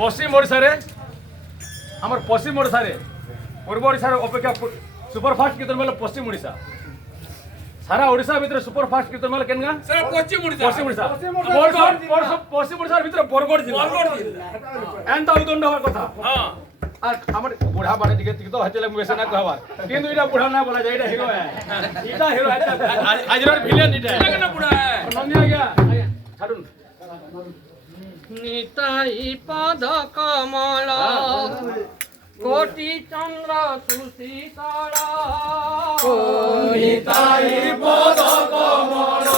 পশ্চিম ওড়িশারে আমার পশ্চিম ওড়িশারে পূর্ব ওড়িশার অপেক্ষা সুপারফাস্ট কীর্তন মেলা পশ্চিম ওড়িশা সারা ওড়িশা ভিতরে সুপারফাস্ট কীর্তন মেলা কেন পশ্চিম ওড়িশা পশ্চিম ওড়িশা পশ্চিম ওড়িশার ভিতরে বরগড় জেলা এনতা উদণ্ড হওয়ার কথা হ্যাঁ আর আমার বুড়া বাড়ি দিকে তো হচ্ছে বেশি না কহবার কিন্তু এটা বুড়া না বলা যায় এটা হিরো এটা হিরো আজরার ভিলেন এটা কেন বুড়া নন্দি আজ্ঞা ছাড়ুন নিতাই পদ কমল কোটি চন্দ্র সুশীতল নিতাই পদ কমল